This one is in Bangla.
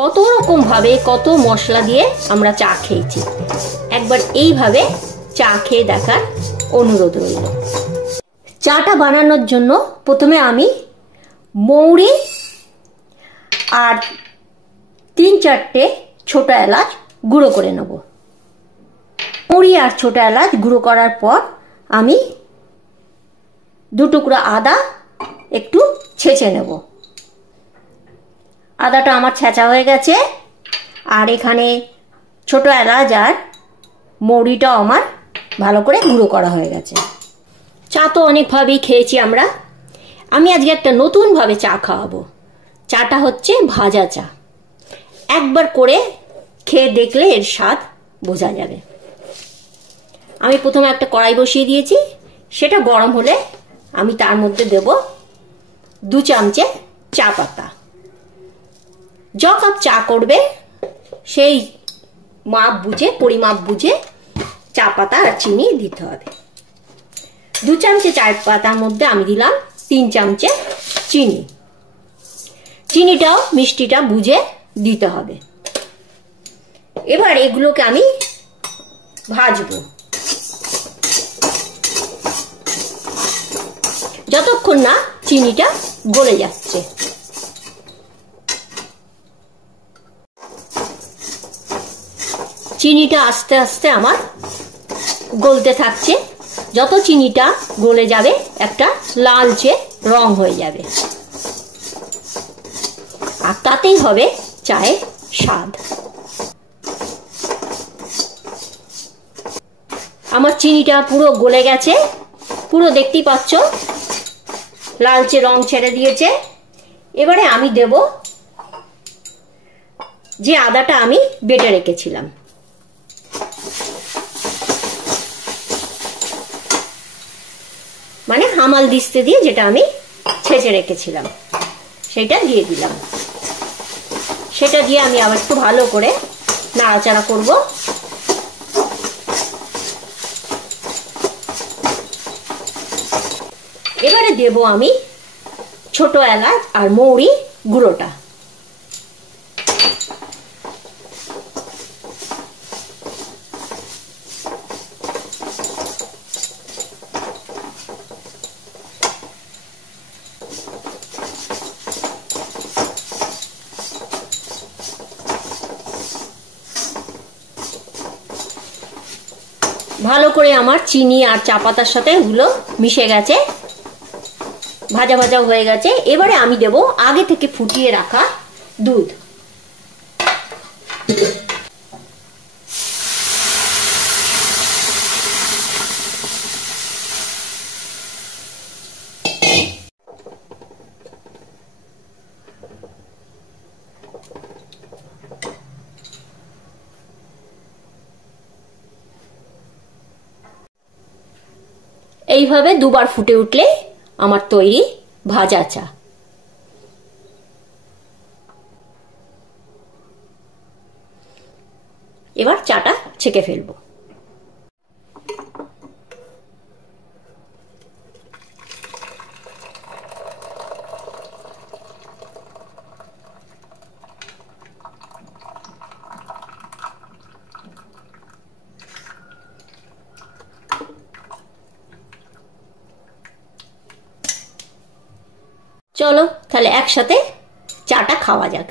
কত রকম ভাবে কত মশলা দিয়ে আমরা চা খেয়েছি, একবার এইভাবে চা খেয়ে দেখার অনুরোধ রইল। চাটা বানানোর জন্য প্রথমে আমি মৌরি আর 3-4টে ছোট এলাচ গুঁড়ো করে নেব। মৌরি আর ছোট এলাচ গুঁড়ো করার পর আমি 2 টুকরা আদা একটু ছেঁচে নেব। আদাটা আমার ছেঁচা হয়ে গেছে, আর এখানে ছোট এলাচ আর মৌরিটাও আমার ভালো করে গুঁড়ো করা হয়ে গেছে। চা তো অনেকভাবেই খেয়েছি আমরা, আমি আজকে একটা নতুনভাবে চা খাওয়াবো। চাটা হচ্ছে ভাজা চা। একবার করে খেয়ে দেখলে এর স্বাদ বোঝা যাবে। আমি প্রথমে একটা কড়াই বসিয়ে দিয়েছি, সেটা গরম হলে আমি তার মধ্যে দেব 2 চামচে চা পাতা। য কাপ চা করবে সেই মাপ বুঝে, পরিমাপ বুঝে চা পাতা আর চিনি দিতে হবে। 2 চামচে চা পাতার মধ্যে আমি দিলাম 3 চামচে চিনি। চিনিটাও মিষ্টিটা বুঝে দিতে হবে। এবার এগুলোকে আমি ভাজবো যতক্ষণ না চিনিটা গলে যাচ্ছে। চিনিটা আস্তে আস্তে আমার গলতে থাকছে। যত চিনিটা গলে যাবে একটা লালচে রং হয়ে যাবে, আর তাতেই হবে চায়ের স্বাদ। আমার চিনিটা পুরো গলে গেছে, পুরো দেখতেই পাচ্ছ লালচে রং ছেড়ে দিয়েছে। এবারে আমি দেব যে আদাটা আমি বেটে রেখেছিলাম। মানে হামাল দিস্তে দিয়ে যেটা আমি ছেঁচে রেখেছিলাম সেটা দিয়ে দিলাম। সেটা দিয়ে আমি আবার একটু ভালো করে নাড়াচাড়া করব। এবারে দেব আমি ছোট এলাচ আর মৌরি গুঁড়োটা। ভালো করে আমার চিনি আর চা পাতার সাথে এগুলো মিশে গেছে, ভাজা ভাজা হয়ে গেছে। এবারে আমি দেব আগে থেকে ফুটিয়ে রাখা দুধ। এইভাবে 2 বার ফুটে উঠলে আমার তৈরি ভাজা চা। এবার চাটা ছেঁকে ফেলবো। চলো তাহলে একসাথে চাটা খাওয়া যাক।